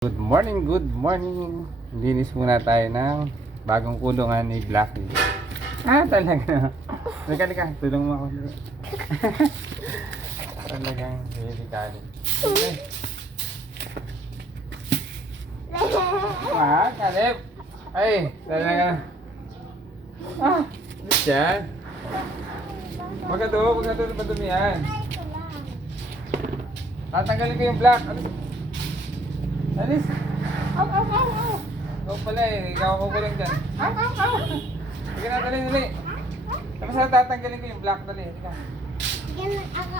Good morning, good morning. Linis muna tayo ng bagong kulungan ni Blackie. Talaga. Halika, tulong mo ako. Talagang delikado. Kaleb. Ay, talaga. Alis yan. Huwag ka doon, madumi yan. Tatanggalin ko yung black. Alis. Aw. Ikaw pala ikaw ako lang dyan. Aw. Sige na, dali. Tapos na tatanggalin ko yung black, dali. Halika. Sige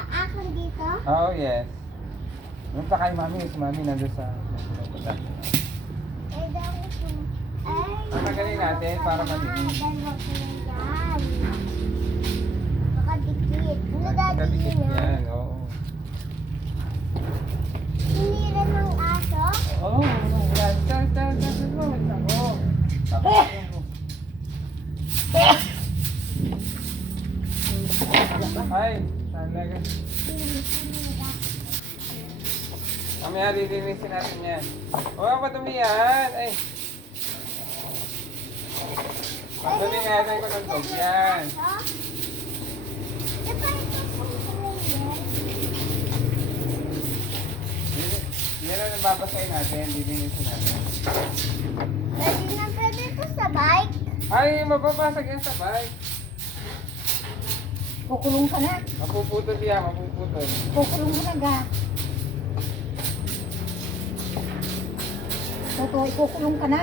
ako dito? Oh, yes. Doon pa kay mami, si mami nandun sa pupunta. Ay, daw ko. Tatanggalin natin para malinis. Dalawa ko lang yan. Makadikit. Ano dati Kadikit yun yan, oo. Sinira ng aso? Oo, yan. Ay, talaga. Mamaya lilinisin natin yan. Huwag pa tumiyan. Ay. Pagdumi natin ko ng dog yan. Di ba ito Yan ang nababasahin natin, lilinisin natin. pwede na pwede ito sa bike? Ay, mababasag yan sa bike. Kukulong ka na. Mapuputol yan, mapuputol. Kukulong ka na ga. Toto, ikukulong ka na.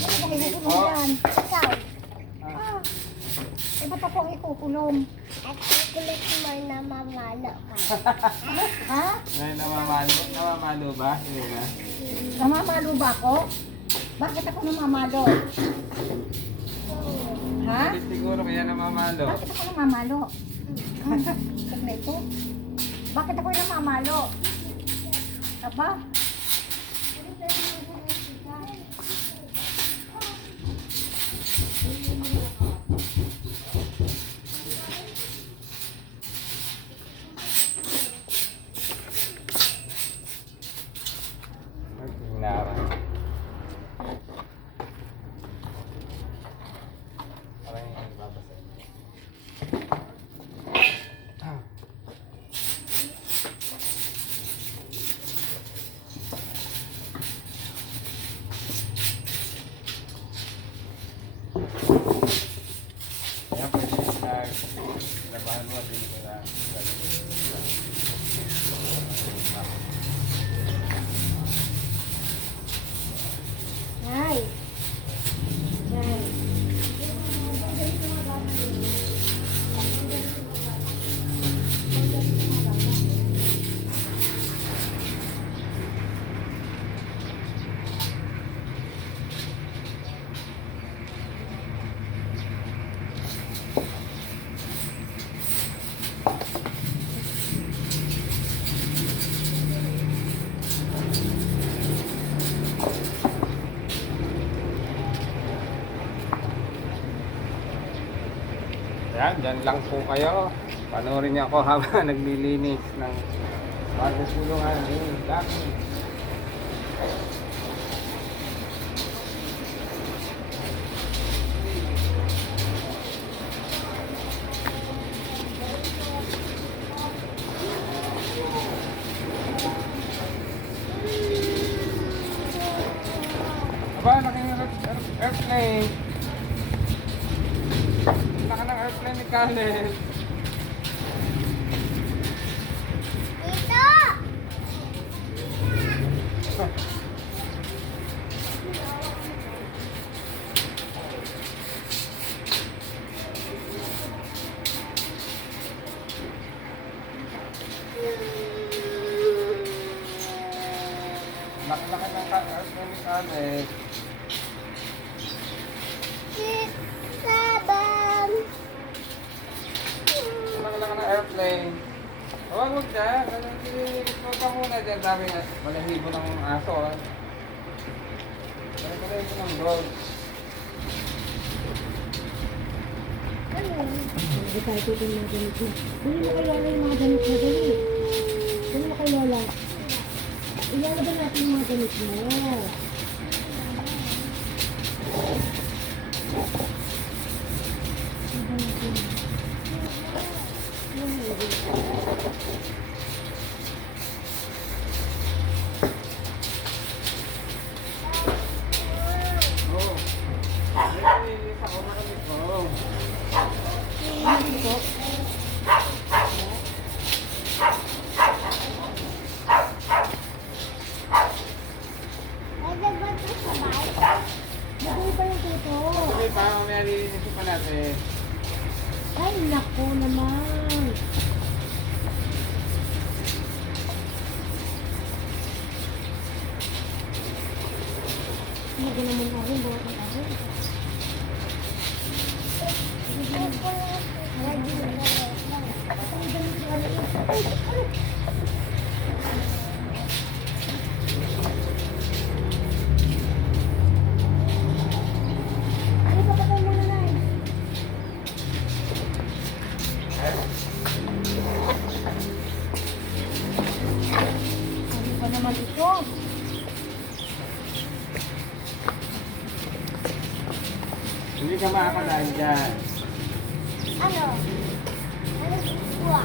Ano bang ikukulong yan? Ikaw. Eh, ba't ako ang ikukulong? At kukulit mo na mamalo ka. Ha? Ay, namamalo ba? Hindi na. Namamalo ba ako? Bakit ako namamalo? Ha? Hindi siguro kaya namamalo. Bakit ako namamalo? Saglit ito. Bakit ako namamalo? Aba? Ay, hinara. Parang yung babasahin. Ayan, pwede na labahan mo din ko na Ay. Ay. Yan, dyan lang po kayo. Panoorin niyo ako habang naglilinis ng bagong kulungan ni Blackie. Aba, laki ng airplane. Laki ng airplane ni Khaled. Dito! Laki ng airplane ni Khaled. Sabang! Laki ng airplane. Huwag dyan. Huwag ka muna dyan. Dami na. Malahibo ng aso. Malahibo ng dog. Hindi tayo pwede mga ganito. Dali mo kay Lola yung mga ganito. Dali mo kay Lola. Ilalagay natin yung mga gamit mo. Oh. Nilinis ako na kami ko. Pwede ba ito sabay? Bagay pa yung tuto. Okay pa, mamaya lilinisin pa natin. Ay, naku naman. Hindi naman ako, bawa ka ako. Ay, papatay mo na lang. Ano pa naman ito? Hindi ka makakadaan dyan. Ano? Ano buwa?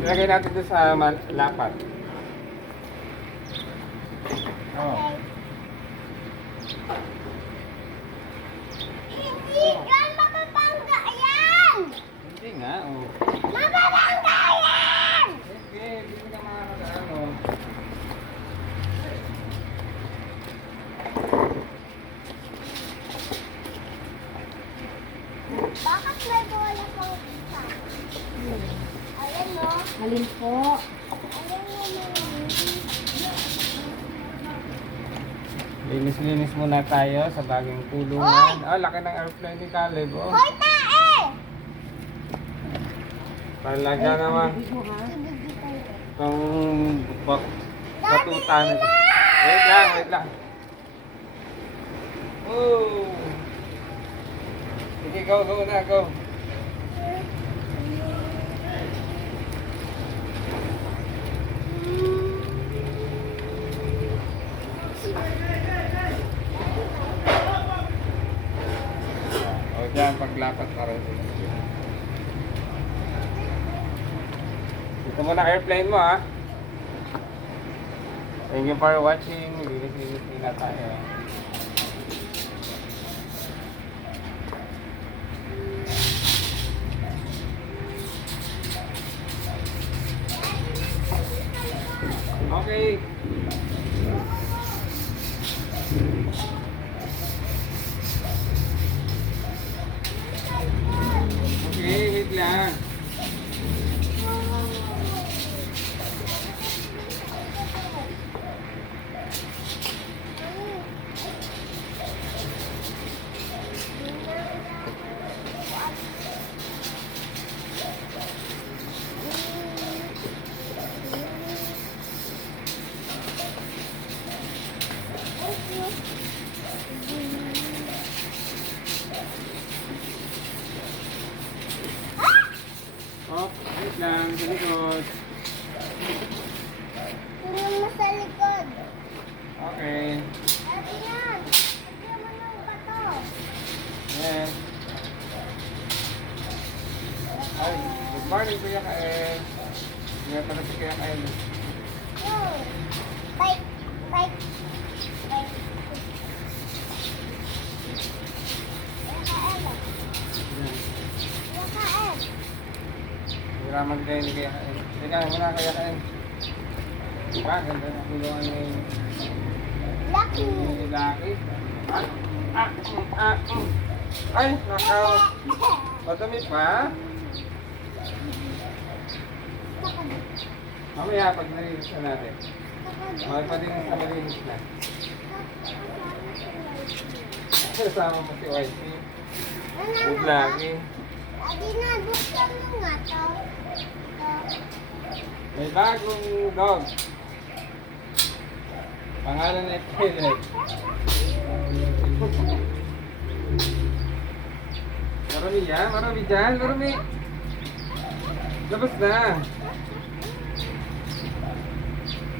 Ilagay natin doon sa lapat. Oh. Okay. Hindi yan! Mapapangga yan! Hindi nga, oh. Mapapangga yan! Okay, hindi ka makakadaan, oh. Bakit may bola pang isa? Ayan mo. Alin po? Ayan mo Linis-linis muna tayo sa baging kulungan. Oh, laki ng airplane ni Caleb, oh. Hoy, tae! Talaga naman. Ibig mo ha? Itong batutan. Wait lang, wait lang. Oh. Sige, go na, go. O dyan, paglapat para sila. Dito muna airplane mo, ha. Thank you for watching. Linis-linis na tayo. Okay. Okay, wait lang. Oh, wait lang, sa likod. Tingnan mo sa likod. Okay. Ate yan. Tignan mo ng bato. Yes. Ay, good morning, Kuya Kael. Nga pala si Kuya Kael. Yun. Bike. Bike. Bike. Kael. Kael. Hiraman kayo ni Kuya Kael. Teka, muna Kuya Kael. Diba, ganda na kulungan ni Lucky. Lucky. Ay, nakaw. Madami pa. Mamaya, pag nalinis na natin. Magpalinis na malinis na. Kasama mo si YC. Good lucky. Adi na, buksan mo nga to. May bagong dog. Pangalan ay Caleb. Marami yan, marami dyan, marami. Labas na.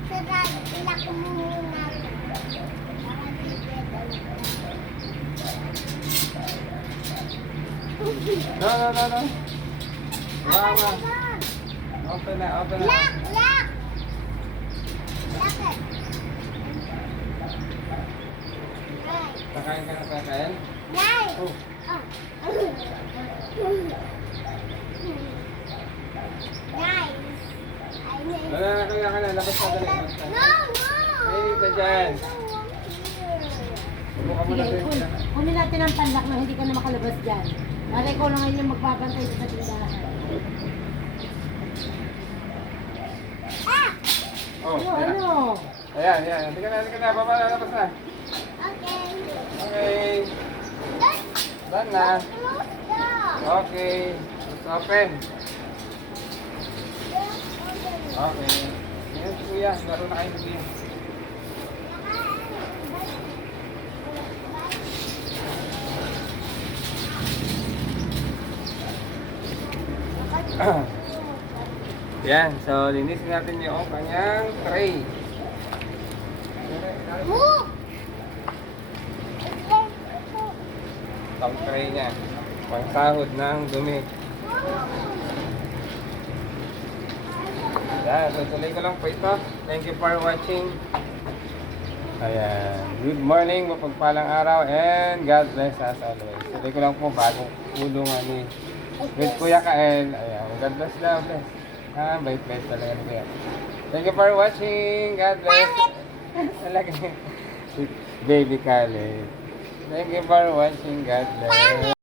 Sa No, no, no, no. Mama. Open. Open na, open na. Lock, lock. Lock it. Right. Kakain ka na kakain? Right. Oh. Guys, I need. Wala na, kaya ka na. Labas ka dali. Labas ka. No, no. Hey, ka dyan. I don't want here. Subukan mo Sige, na din. kunin natin ang panlak na hindi ka na makalabas dyan. Para ikaw na ngayon yung magbabantay sa tindahan. Ah! Oh, Ano, ayan. ano? Ayan, ayan. Hindi ka na. Baba na, labas na. Okay. Okay. Let's Done na. close down. Okay. Let's open. Let's open. Okay. Ayan si Kuya. Laro na kayo ni Kuya. Yan. So, linisin natin yung kanyang tray. Move. Ang tray niya. Pangsahod ng dumi. Yan. Tutuloy ko lang po ito. Thank you for watching. Ayan. Good morning, mapagpalang araw, and God bless us always. Tuloy ko lang po bagong kulungan ni with Kuya Kael. Ayan. God bless daw, bless. Ah, bait-bait talaga ni Kuya. Thank you for watching. God bless. Talaga. Baby Kael. Thank you for watching. God bless.